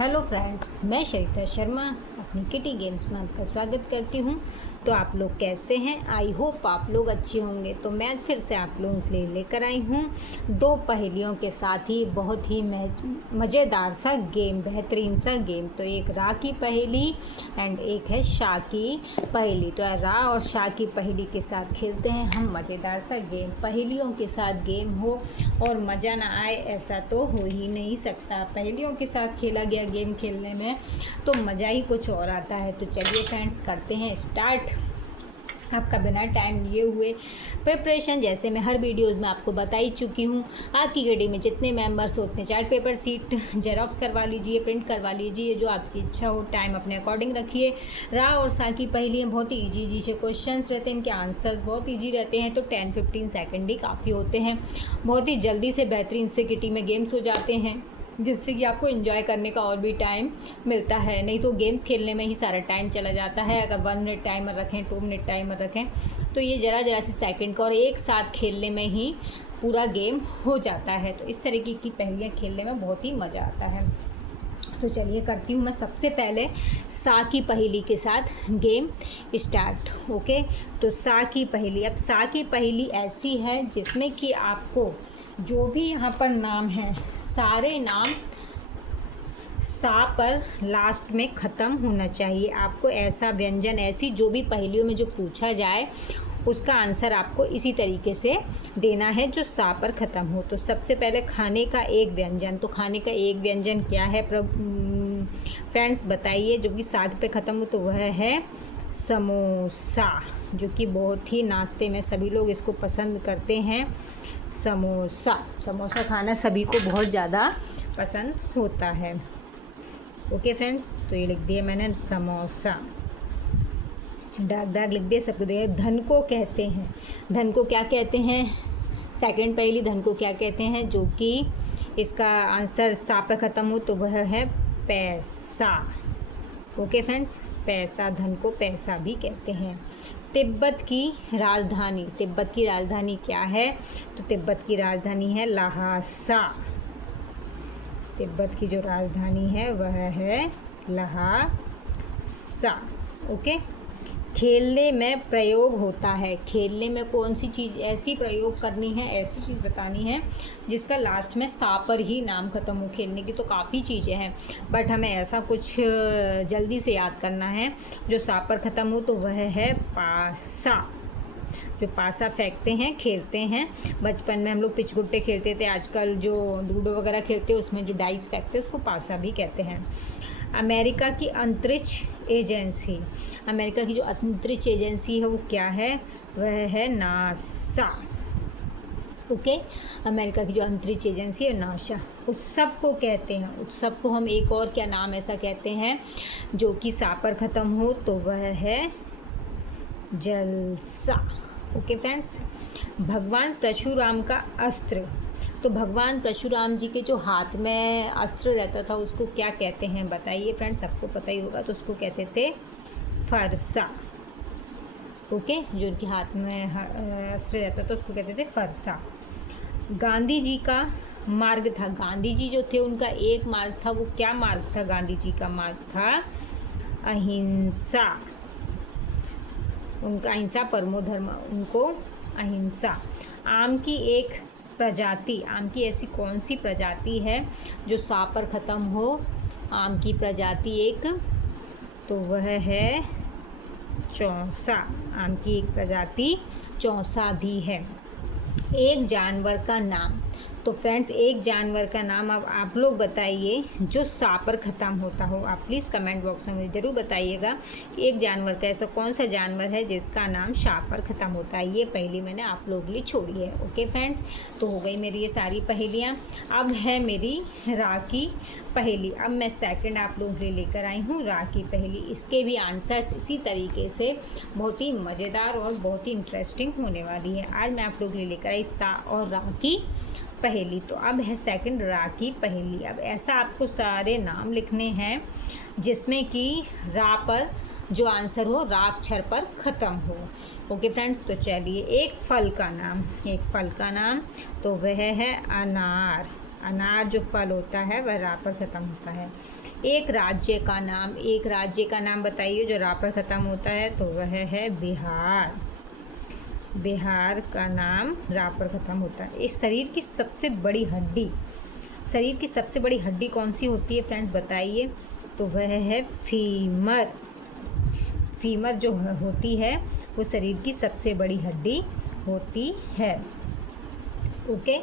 Hello friends, मैं श्वेता शर्मा अपनी kitty games में आपका स्वागत करती हूँ। तो आप लोग कैसे हैं? आई होप आप लोग अच्छे होंगे। तो मैं फिर से आप लोगों के लिए लेकर आई हूँ दो पहेलियों के साथ ही बहुत ही मज़ेदार सा गेम, बेहतरीन सा गेम। तो एक रा की पहेली एंड एक है शा की पहेली। तो रा और शा की पहेली के साथ खेलते हैं हम मज़ेदार सा गेम। पहेलियों के साथ गेम हो और मज़ा ना आए ऐसा तो हो ही नहीं सकता। पहेलियों के साथ खेला गया गेम खेलने में तो मज़ा ही कुछ और आता है। तो चलिए फ्रेंड्स, करते हैं स्टार्ट। आपका बिना टाइम लिए हुए प्रिपरेशन, जैसे मैं हर वीडियोस में आपको बता ही चुकी हूँ। आपकी गाड़ी में जितने मेंबर्स हो उतने चार्ट पेपर सीट जेरॉक्स करवा लीजिए, प्रिंट करवा लीजिए, जो आपकी इच्छा हो। टाइम अपने अकॉर्डिंग रखिए। रा और सा की पहेलियाँ बहुत ही ईजी से क्वेश्चंस रहते हैं, इनके आंसर्स बहुत ईजी रहते हैं। तो 10-15 सेकेंड ही काफ़ी होते हैं। बहुत ही जल्दी से बेहतरीन से किटी में गेम्स हो जाते हैं, जिससे कि आपको एंजॉय करने का और भी टाइम मिलता है। नहीं तो गेम्स खेलने में ही सारा टाइम चला जाता है। अगर 1 मिनट टाइमर रखें, 2 मिनट टाइमर रखें तो ये ज़रा सी सेकंड का और एक साथ खेलने में ही पूरा गेम हो जाता है। तो इस तरीके की पहेलियाँ खेलने में बहुत ही मज़ा आता है। तो चलिए करती हूँ मैं सबसे पहले सा की पहेली के साथ गेम स्टार्ट। ओके, तो सा की पहेली। अब सा की पहेली ऐसी है जिसमें कि आपको जो भी यहाँ पर नाम है, सारे नाम सा पर लास्ट में ख़त्म होना चाहिए। आपको ऐसा व्यंजन, ऐसी जो भी पहेलियों में जो पूछा जाए उसका आंसर आपको इसी तरीके से देना है जो सा पर ख़त्म हो। तो सबसे पहले खाने का एक व्यंजन। तो खाने का एक व्यंजन क्या है फ्रेंड्स, बताइए। जो कि सा पे ख़त्म हो तो वह है समोसा, जो कि बहुत ही नाश्ते में सभी लोग इसको पसंद करते हैं। समोसा खाना सभी को बहुत ज़्यादा पसंद होता है। ओके फ्रेंड्स, तो ये लिख दिया मैंने समोसा, डार्क लिख दिया, सबको दिया। धन को कहते हैं, धन को क्या कहते हैं? सेकंड पहली, धन को क्या कहते हैं? जो कि इसका आंसर सा पे ख़त्म हो तो वह है पैसा। ओके फ्रेंड्स, पैसा, धन को पैसा भी कहते हैं। तिब्बत की राजधानी। तिब्बत की राजधानी क्या है? तो तिब्बत की राजधानी है लहासा। तिब्बत की जो राजधानी है वह है लहासा। ओके, खेलने में प्रयोग होता है। खेलने में कौन सी चीज़ ऐसी प्रयोग करनी है, ऐसी चीज़ बतानी है जिसका लास्ट में सा पर ही नाम ख़त्म हो। खेलने की तो काफ़ी चीज़ें हैं, बट हमें ऐसा कुछ जल्दी से याद करना है जो सा पर ख़त्म हो। तो वह है पासा। जो पासा फेंकते हैं, खेलते हैं। बचपन में हम लोग पिचगुट्टे खेलते थे, आजकल जो लूडो वगैरह खेलते हैं उसमें जो डाइस फेंकते हैं उसको पासा भी कहते हैं। अमेरिका की अंतरिक्ष एजेंसी। अमेरिका की जो अंतरिक्ष एजेंसी है वो क्या है? वह है नासा। ओके, अमेरिका की जो अंतरिक्ष एजेंसी है नासा। उत्सव को कहते हैं, उत्सव को हम एक और क्या नाम ऐसा कहते हैं जो कि सा पर ख़त्म हो तो वह है जलसा। ओके फ्रेंड्स, भगवान परशुराम का अस्त्र। तो भगवान परशुराम जी के जो हाथ में अस्त्र रहता था उसको क्या कहते हैं बताइए फ्रेंड्स, सबको पता ही होगा। तो उसको कहते थे फरसा। ओके, जो उनके हाथ में अस्त्र रहता था उसको कहते थे फरसा। गांधी जी का मार्ग था। गांधी जी जो थे उनका एक मार्ग था, वो क्या मार्ग था? गांधी जी का मार्ग था अहिंसा। उनका अहिंसा परमो धर्म, उनको अहिंसा। आम की एक प्रजाति। आम की ऐसी कौन सी प्रजाति है जो सा पर ख़त्म हो? आम की प्रजाति एक, तो वह है चौसा। आम की एक प्रजाति चौसा भी है। एक जानवर का नाम। तो फ्रेंड्स, एक जानवर का नाम अब आप लोग बताइए जो सा पर ख़त्म होता हो। आप प्लीज़ कमेंट बॉक्स में मुझे ज़रूर बताइएगा कि एक जानवर का ऐसा कौन सा जानवर है जिसका नाम शा पर ख़त्म होता है। ये पहेली मैंने आप लोगों के लिए छोड़ी है। ओके फ्रेंड्स, तो हो गई मेरी ये सारी पहेलियाँ। अब है मेरी रा की पहेली। अब मैं सेकंड आप लोगों के लिए लेकर आई हूँ रा की पहेली। इसके भी आंसर्स इसी तरीके से बहुत ही मज़ेदार और बहुत ही इंटरेस्टिंग होने वाली है। आज मैं आप लोगों के लिए लेकर आई सा और रा की पहेली। तो अब है सेकंड रा की पहेली। अब ऐसा आपको सारे नाम लिखने हैं जिसमें कि रा पर जो आंसर हो रा अक्षर पर ख़त्म हो। ओके फ्रेंड्स, तो चलिए एक फल का नाम। एक फल का नाम तो वह है अनार। अनार जो फल होता है वह रा पर ख़त्म होता है। एक राज्य का नाम, एक राज्य का नाम बताइए जो रा पर ख़त्म होता है, तो वह है बिहार। बिहार का नाम रा पर ख़त्म होता है। इस शरीर की सबसे बड़ी हड्डी, शरीर की सबसे बड़ी हड्डी कौन सी होती है फ्रेंड्स बताइए, तो वह है फीमर। फीमर जो होती है वो शरीर की सबसे बड़ी हड्डी होती है। ओके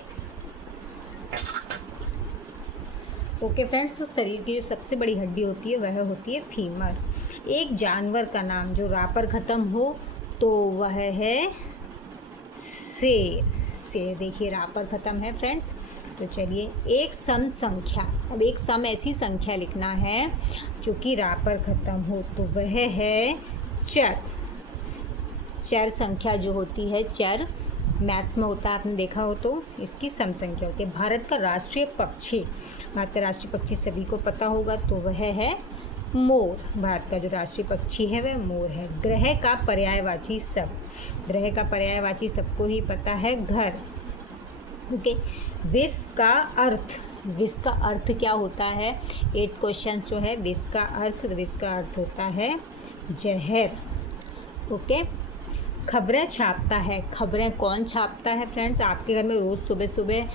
ओके फ्रेंड्स, तो शरीर की जो सबसे बड़ी हड्डी होती है वह होती है फीमर। एक जानवर का नाम जो रा पर ख़त्म हो, तो वह है शेर। शेर देखिए रा पर ख़त्म है फ्रेंड्स। तो चलिए, एक सम संख्या, अब एक सम ऐसी संख्या लिखना है जो कि रा पर ख़त्म हो, तो वह है चर। चर संख्या जो होती है, चर मैथ्स में होता है, आपने देखा हो तो इसकी सम संख्या होती है। भारत का राष्ट्रीय पक्षी, भारत का राष्ट्रीय पक्षी सभी को पता होगा, तो वह है मोर। भारत का जो राष्ट्रीय पक्षी है वह मोर है। ग्रह का पर्यायवाची शब्द, ग्रह का पर्यायवाची सबको ही पता है, घर। ओके, विष का अर्थ, विष का अर्थ क्या होता है, 8 क्वेश्चन जो है विष का अर्थ, तो विष का अर्थ होता है जहर। ओके, खबरें छापता है, खबरें कौन छापता है फ्रेंड्स, आपके घर में रोज़ सुबह सुबह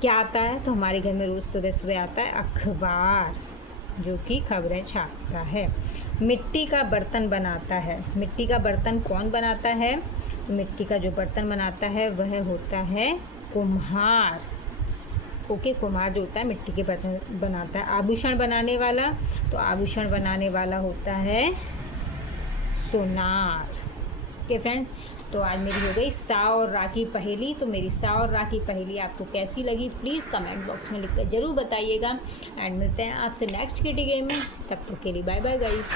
क्या आता है, तो हमारे घर में रोज़ सुबह सुबह आता है अखबार, जो कि खबरें छापता है। मिट्टी का बर्तन बनाता है, मिट्टी का बर्तन कौन बनाता है, मिट्टी का जो बर्तन बनाता है वह होता है कुम्हार। ओके, कुम्हार जो होता है मिट्टी के बर्तन बनाता है। आभूषण बनाने वाला, तो आभूषण बनाने वाला होता है सोनार। ओके फ्रेंड, तो आज मेरी हो गई सा और रा की पहेली। तो मेरी सा और रा की पहेली आपको कैसी लगी प्लीज़ कमेंट बॉक्स में लिखकर ज़रूर बताइएगा। एंड मिलते हैं आपसे नेक्स्ट किटी गेम में, तब तक के लिए बाय बाय गाइस।